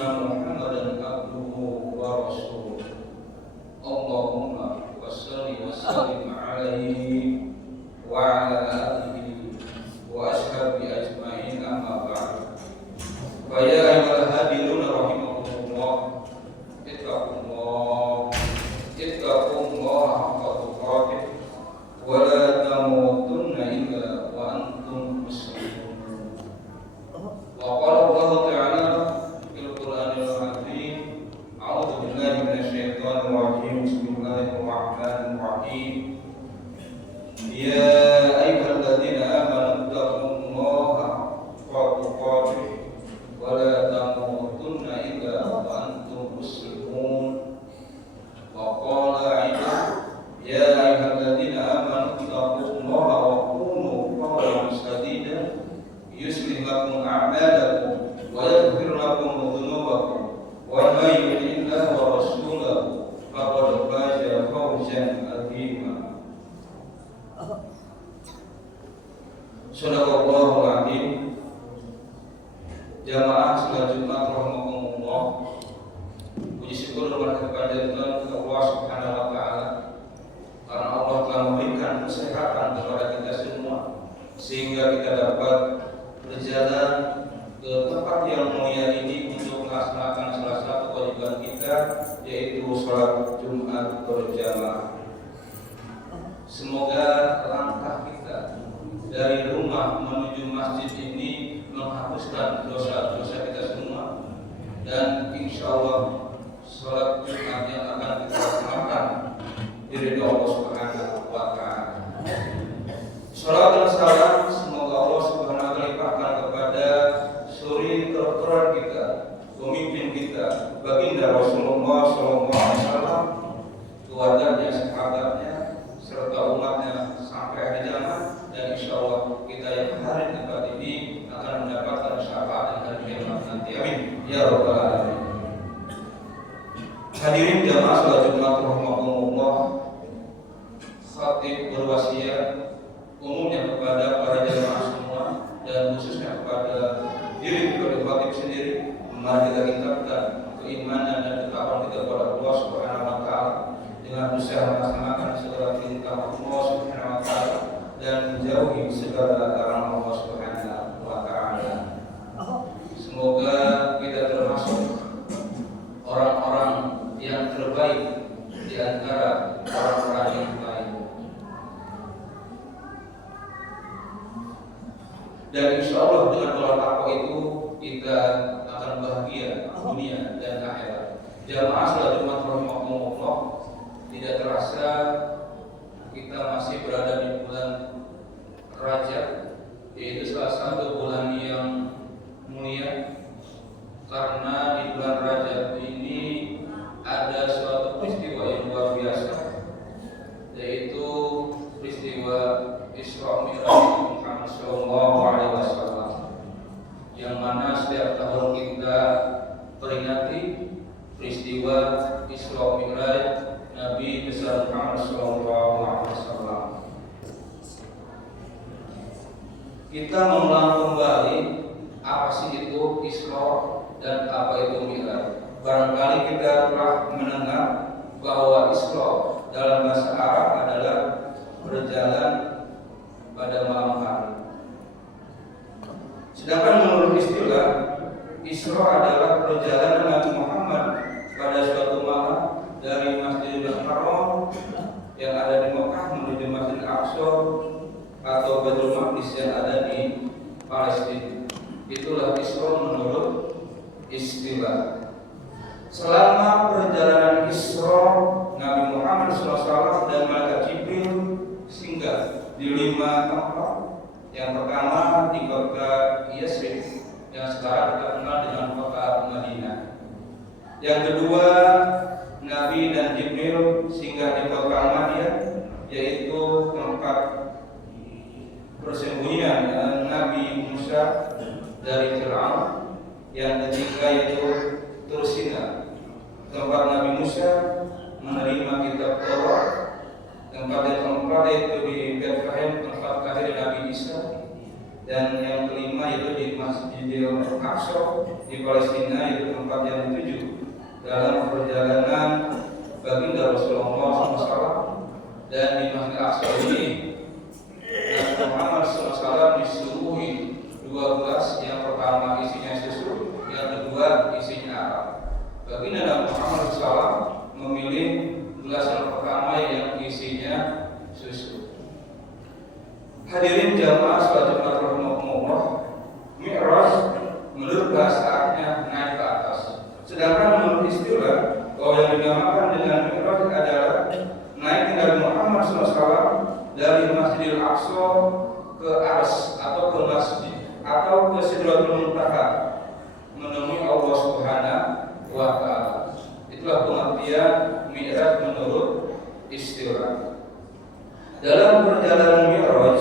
Muhammadan abduhu wa rasuluh. Allahumma wassalli wa sallim alaihi wa ala alihi wa ashabihi ajma'in, amma ba'd. Fa ya ayyuhal hadirun rahimakumullah, ittaqullah haqqa tuqatih wa la tamutunna illa wa antum muslimun. Wa qala Allah ta'ala fil Qur'anil azim, a'udzu billahi minasyaitonir rajim, bismillahirrahmanir rahim. Ya ayyuhalladzina amanu taqullaha haqqa tuqatih wa la tamutunna illa wa antum muslimun. Wa qala aidan, ya ayyuhalladzina amanu taqullaha wa qulu qawlan sadida yuslih lakum a'malakum wa yaghfir lakum dhunubakum wa may yuti'illah wa rasulahu faqad faza fawzan 'azima. Shadaqallahul 'azim. Jamaah salat Jumat rahimakumullah, puji syukur dan kepada Allah Subhanahu wa taala karena Allah telah memberikan kesehatan kepada kita semua sehingga kita dapat berjalan ke tempat yang mulia ini untuk melaksanakan salah satu kewajiban kita, yaitu sholat Jumat berjamaah. Semoga langkah kita dari rumah menuju masjid ini menghapuskan dosa-dosa kita semua, dan insya Allah sholat Jumat yang akan kita laksanakan diridhoi Allah Subhanahu wa taala. Salam dan salam semoga Allah Subhanahu wa taala limpahkan kepada suri terturan kita, pemimpin kita, baginda Rasulullah sallallahu alaihi wasallam, keluarganya, sahabatnya, serta umatnya sampai akhir zaman, dan insyaallah kita yang hadir di tempat ini akan mendapatkan syafaat dan hari kiamat nanti. Amin ya rabbal alamin. Hadirin jamaah salat Jumat rahimakumullah, khatib berwasiat umumnya kepada para jamaah semua dan khususnya kepada diri kepada khatib sendiri. Mari kita tingkatkan keimanan dan ketakwaan kita kepada Allah Subhanahu wa taala dengan berusaha melaksanakan segala perintah Allah Subhanahu wa taala dan menjauhi segala larangan Allah Subhanahu wa taala. Semoga kita termasuk orang-orang yang terbaik di antara orang-orang yang baik. Dan insya Allah dengan doa takwa itu kita akan bahagia dunia dan akhirat. Jamaah salat Jumat rahimakumullah, tidak terasa kita masih berada di bulan Rajab, yaitu salah satu bulan yang mulia, karena di bulan Rajab ini ada suatu peristiwa yang luar biasa, yaitu peristiwa Isra Mi'raj Muhammad sallallahu alaihi wasallam, yang mana setiap tahun kita peringati peristiwa Isra Mi'raj Nabi besar Muhammad sallallahu alaihi wasallam. Kita mengulang kembali apa sih itu Isra dan apa itu Mi'raj. Barangkali kita telah mendengar bahwa Isra dalam bahasa Arab adalah berjalan pada malam hari. Sedangkan menurut istilah, Isra adalah perjalanan Nabi Muhammad pada suatu malam dari Masjidil Haram yang ada di Mekah menuju Masjidil Aqsa atau Baitul Maqdis yang ada di Palestina. Itulah Isra menurut istilah. Selama perjalanan Isra, Nabi Muhammad SAW dan malaikat Jibril singgah di 5 tempat. Yang pertama di kota Yasrib yang sekarang kita kenal dengan kota Madinah. Yang kedua, Nabi dan Jibril singgah di kota Al-Madiyah, yaitu tempat persembunyian Nabi Musa dari Fir'aun. Yang ketiga yaitu Tursina, tempat Nabi Musa menerima kitab Taurat. Tempat yang keempat yaitu di Bethlehem, tempat kehadiran Nabi Isa. Dan yang kelima yaitu di Masjidil Aqsa di Palestina, yaitu tempat yang dituju dalam perjalanan baginda Rasulullah SAW. Dan di Masjidil Aqsa ini Nabi Muhammad SAW disuguhi 2 gelas, yang pertama isinya susu, yang kedua isinya arak. Baginda Nabi Muhammad SAW memilih gelas yang pertama yang isinya susu. Hadirin jamaah salat Jumat rahimahumullah, Mi'raj menurut bahasa Arabnya naik ke atas. Sedangkan menurut istilah bahwa yang dinamakan dengan Mi'raj adalah naik Nabi Muhammad SAW dari Masjidil Aqsa ke Ars atau ke masjid atau ke Sidratul Muntaha menemui Allah Subhanahu wa Ta'ala. Itulah pengertian Mi'raj menurut istilah. Dalam perjalanan Mi'raj,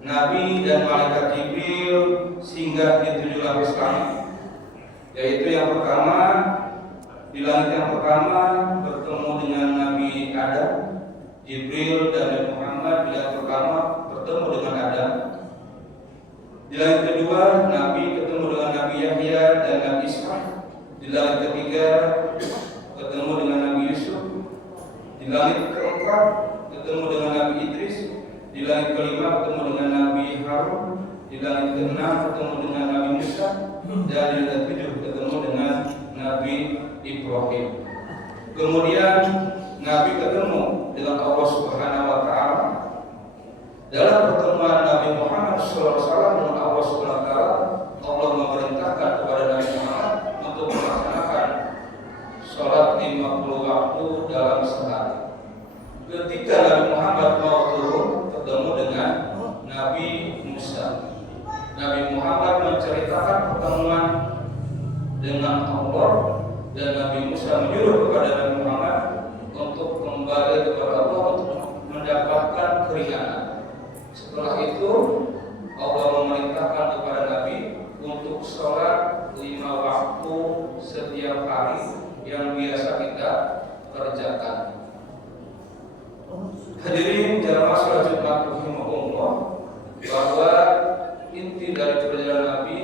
Nabi dan Malaikat Jibril singgah di 7 lapis langit, yaitu yang pertama, di langit yang pertama bertemu dengan Nabi Adam. Jibril dan Nabi Muhammad di langit pertama bertemu dengan Adam. Di langit kedua, Nabi ketemu dengan Nabi Yahya dan Nabi Isa. Di langit ketiga ketemu dengan Nabi Yusuf. Di langit keempat ketemu dengan Nabi Idris. Di langit kelima ketemu dengan Nabi Harun. Di langit keenam ketemu dengan Nabi Musa. Dan di langit ketujuh ketemu dengan Nabi Ibrahim. Kemudian Nabi ketemu dengan Allah Subhanahu wa Ta'ala. Dalam pertemuan Nabi Muhammad SAW dengan Allah Subhanahu wa Ta'ala, Allah memerintahkan kepada Nabi Muhammad untuk melaksanakan sholat 50 waktu dalam sehari. Ketika Nabi Muhammad mau turun ketemu dengan Nabi Musa, Nabi Muhammad menceritakan pertemuan dengan Allah, dan Nabi Musa menyuruh kepada Nabi Muhammad untuk kembali kepada Allah untuk mendapatkan keringanan. Setelah itu Allah memerintahkan kepada Nabi untuk sholat 5 waktu setiap hari yang biasa kita kerjakan. Hadirin jamaah salat Jumat rahimahumullah, bahwa inti dari perjalanan Nabi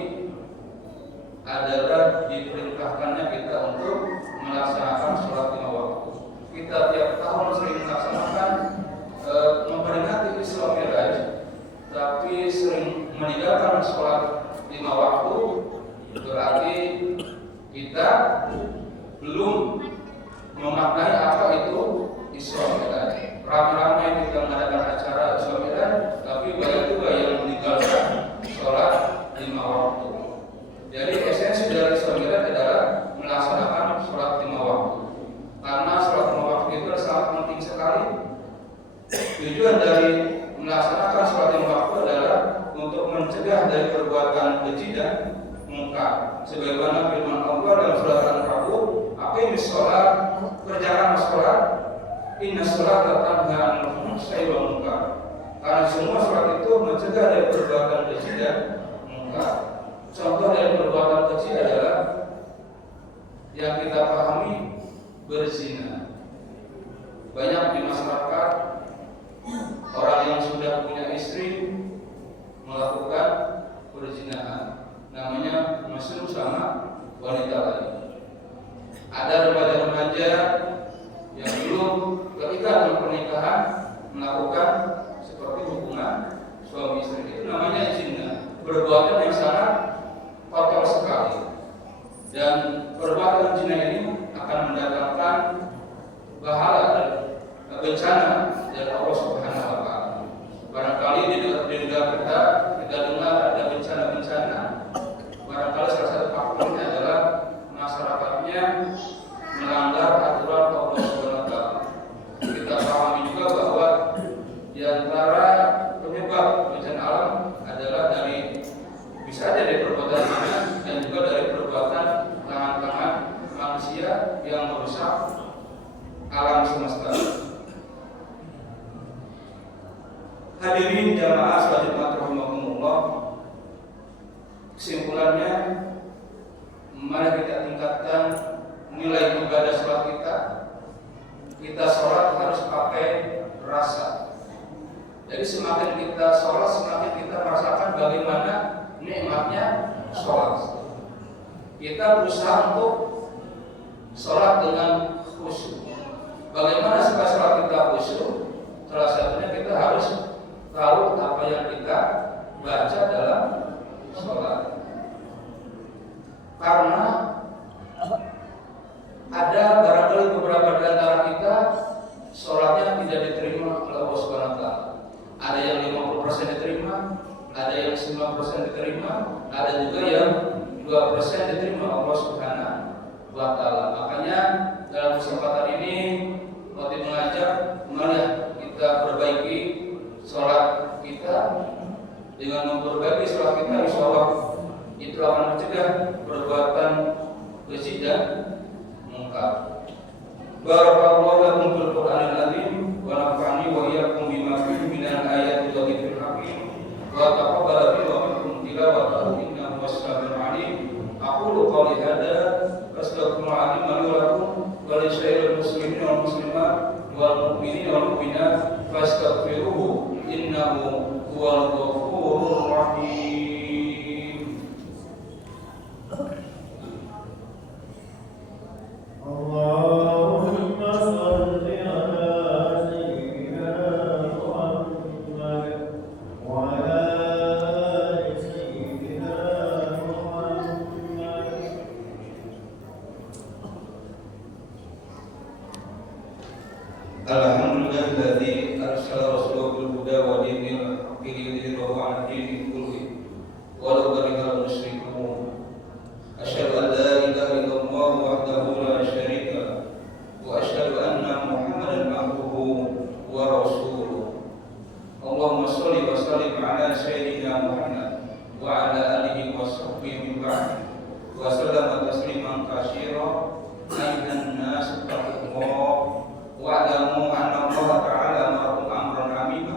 adalah diperintahkannya kita untuk melaksanakan sholat 5 waktu. Kita tiap tahun sering melaksanakan memperingati Isra Mi'raj, tapi sering meninggalkan sholat 5 waktu, berarti kita belum memaknai apa itu Isra Mi'raj. Ramai-ramai kita mengadakan acara Isra Mi'raj, tapi banyak juga yang meninggalkan sholat 5 waktu. Jadi esensi dari Isra Mi'raj adalah melaksanakan sholat 5 waktu. Karena sholat 5 waktu itu sangat penting sekali. Tujuan dari melaksanakan sholat 5 waktu adalah untuk mencegah dari perbuatan keji dan mungkar. Sebagaimana firman Allah dalam surat Al-Kahfi, "Aqimis sholat, kerjakanlah sholat, inna sholata tanha 'anil fahsya'i wal munkar." Karena semua sholat itu mencegah dari perbuatan keji dan mungkar. Contoh dari perbuatan keji adalah yang kita pahami, berzina. Banyak di masyarakat orang yang sudah punya istri melakukan perzinahan, namanya mesum sama wanita lain. Ada remaja-remaja yang belum terikat dengan pernikahan melakukan seperti hubungan suami istri, itu namanya zina. Perbuatan yang sangat fatal sekali, dan perbuatan zina ini akan mendatangkan bahaya dan bencana dari Allah Subhanahu wa Ta'ala. Barangkali di negara kita dengar ada bencana-bencana. Barangkali salah satu faktornya adalah masyarakatnya melanggar aturan Allah Subhanahu wa Ta'ala. Kita pahami juga bahwa di antara penyebab bencana alam adalah bisa dari perbuatan zina dan juga dari perbuatan tangan-tangan manusia yang merusak alam semesta. Hadirin jamaah salat Jumat rahimahumullah, kesimpulannya, mari kita tingkatkan nilai ibadah sholat kita. Kita sholat harus pakai rasa. Jadi semakin kita sholat, semakin kita merasakan bagaimana nikmatnya sholat. Kita berusaha untuk sholat dengan khusyuk. Bagaimana supaya sholat kita khusyuk? Salah satunya kita harus tahu apa yang kita baca dalam sholat. Karena ada barangkali beberapa di antara kita sholatnya tidak diterima oleh Allah Subhanahu wa Ta'ala. Ada yang 50% diterima, ada yang 9% diterima, ada juga yang 2% diterima Allah Subhanahu wa Ta'ala. Makanya dalam kesempatan ini waktu mengajak, mari kita perbaiki sholat kita. Dengan memperbaiki sholat kita, insya Allah itu akan mencegah perbuatan keji dan mungkar. Barakallahu lakum fil Qur'anil azim wa nafa'ani wa iyyakum bima fihi minal ayati wa dzikril hakim wa taqabbala minni wa minkum tilawatahu innahu was-sami'ul 'alim. Aqulu qawli hadza astaghfirullahaladzim li wa lakum wa li sa'iril muslimin wal muslimat wal mu'minin wal mu'minat fastaghfiruhu innahu huwal ghafurur rahim. Allahumma shalli ala sayyidina Muhammad wa ala ali sayyidina Muhammad. Alhamdulillahilladzi arsala rasulahu bil huda wa dinil haqqi liyudhhirahu 'ala dini kullihi walau karihal musyrikun. Asyhadu an la ilaha illallah wahdahu la syarika lahu wa asyhadu anna Muhammadan abduhu wa rasuluh. Allahumma shalli wa sallim 'ala sayyidina Muhammad wa 'ala alihi wa sahbihi min ba'd wa sallama tasliman katsira. Ayyuhan nas taqullah wa'lamu anna Allah ta'ala amarakum amran 'azima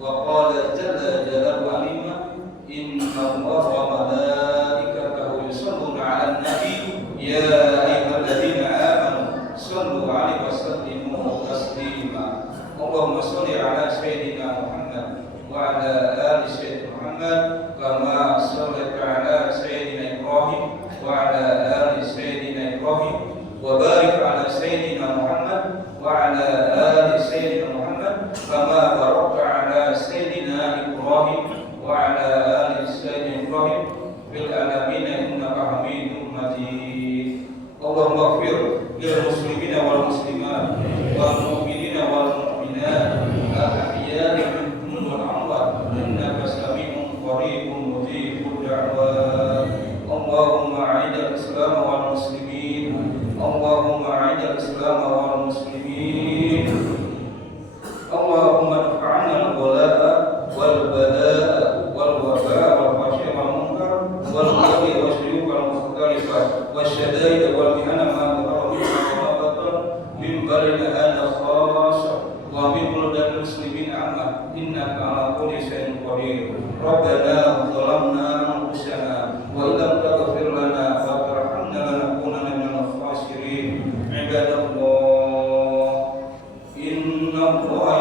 wa qala jalla jalaluhu 'alima inna Allaha wa malaikatahu yusholluna 'alan nabi ya ayyuhalladzina amanu shallu 'alaihi wa sallimu taslima. Allahumma shalli 'ala sayyidina Muhammad wa 'ala ali sayyidina Muhammad kama shallaita 'ala sayyidina Ibrahim wa 'ala ali sayyidina Ibrahim wa barik 'ala sayyidina Muhammad وعلى آل سيدنا محمد كما باركت على سيدنا إبراهيم وعلى آل سيدنا إبراهيم في العالمين إنك حميد مجيد. اللهم اغفر للمسلمين والمسلمات والمؤمنين والمؤمنات الأحياء منهم والأموات إنك سميع قريب مجيب الدعوات. اللهم أعز الإسلام والمسلمين اللهم أعز الإسلام والمسلمين اللهم ادفع عنا البلاء والبلاء والوباء والفحش والمنكر والبغي والشيوخ المختلفة والشدائد والمحن ما ظهر منها وما بطن من بلدنا هذا خاصة ومن بلدان المسلمين عامة إنك على كل شيء قدير. ربنا ظلمنا أنفسنا وإن لم تغفر لنا وترحمنا لنكونن من الخاسرين. عباد الله إن الله